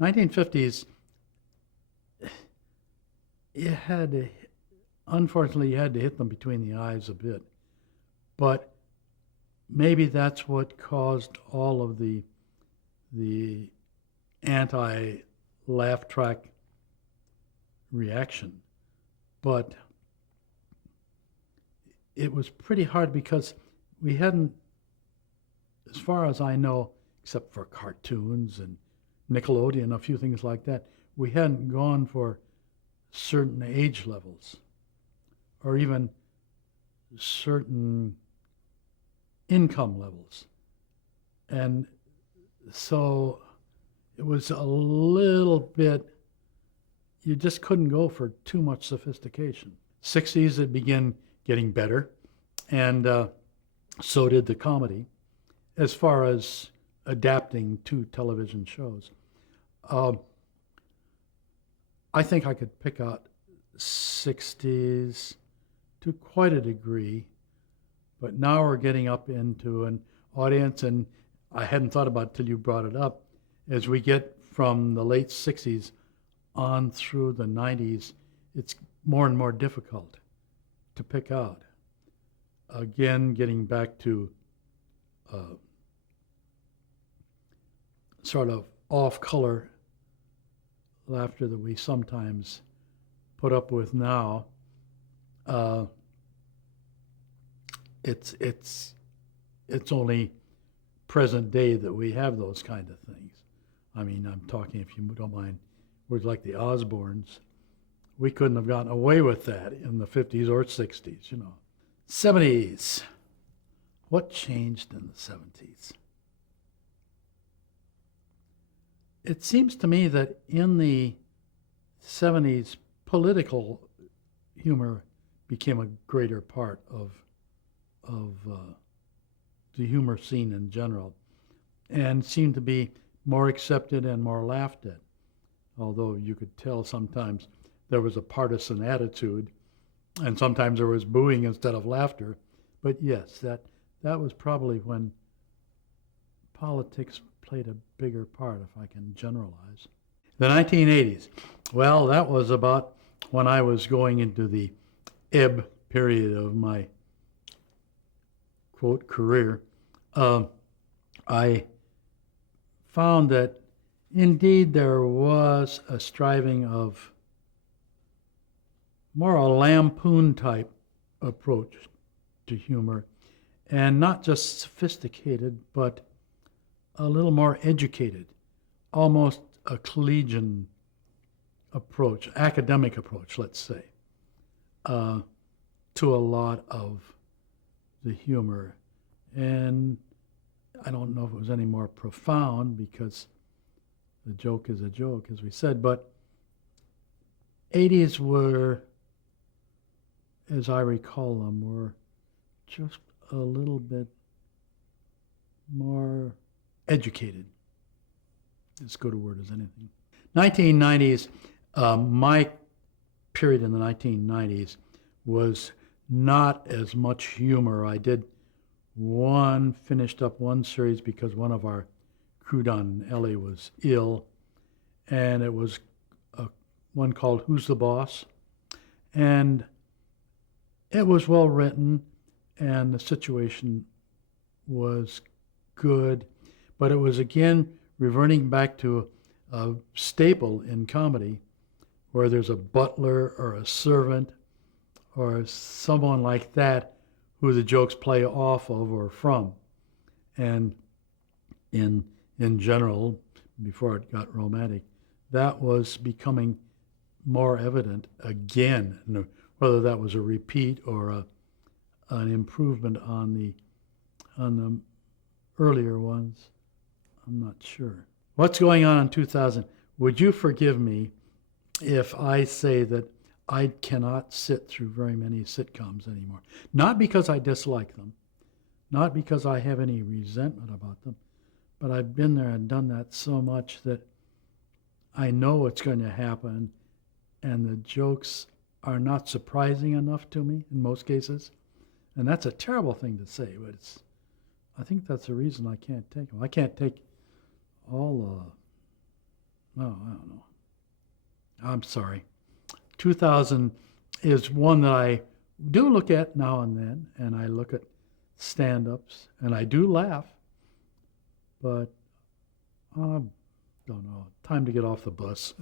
1950s, you had to, unfortunately, you had to hit them between the eyes a bit. But maybe that's what caused all of the anti-laugh track reaction. But it was pretty hard because we hadn't, as far as I know, except for cartoons and Nickelodeon, a few things like that, we hadn't gone for certain age levels or even certain income levels. And so it was a little bit, you just couldn't go for too much sophistication. 60s, it began getting better, and so did the comedy as far as adapting to television shows. I think I could pick out 60s to quite a degree, but now we're getting up into an audience, and I hadn't thought about it till you brought it up. As we get from the late 60s on through the 90s, it's more and more difficult to pick out. Again, getting back to sort of off-color laughter that we sometimes put up with now. It's only present day that we have those kind of things. I mean, I'm talking, if you don't mind, words like the Osbournes. We couldn't have gotten away with that in the 50s or 60s, you know. 70s. What changed in the 70s? It seems to me that in the 70s, political humor became a greater part of the humor scene in general, and seemed to be more accepted and more laughed at. Although you could tell sometimes there was a partisan attitude, and sometimes there was booing instead of laughter. But yes, that was probably when politics played a bigger part, if I can generalize. The 1980s. Well, that was about when I was going into the ebb period of my, quote, career. I found that indeed there was a striving of more a lampoon type approach to humor, and not just sophisticated, but a little more educated, almost a collegian approach, academic approach, let's say, to a lot of the humor. And I don't know if it was any more profound, because the joke is a joke, as we said, but 80s were, as I recall them, were just a little bit more educated, as good a word as anything. 1990s, my period in the 1990s was not as much humor. I did finished up one series because one of our crew down in LA was ill, and it was one called Who's the Boss? And it was well written, and the situation was good, but it was again reverting back to a staple in comedy where there's a butler or a servant or someone like that who the jokes play off of or from. And in general, before it got romantic, that was becoming more evident again. Whether that was a repeat or an improvement on the earlier ones, I'm not sure. What's going on in 2000? Would you forgive me if I say that I cannot sit through very many sitcoms anymore? Not because I dislike them, not because I have any resentment about them, but I've been there and done that so much that I know what's going to happen, and the jokes are not surprising enough to me in most cases. And that's a terrible thing to say, but I think that's the reason I can't take them. I can't take all I don't know. I'm sorry. 2000 is one that I do look at now and then, and I look at stand-ups, and I do laugh, but don't know. Time to get off the bus.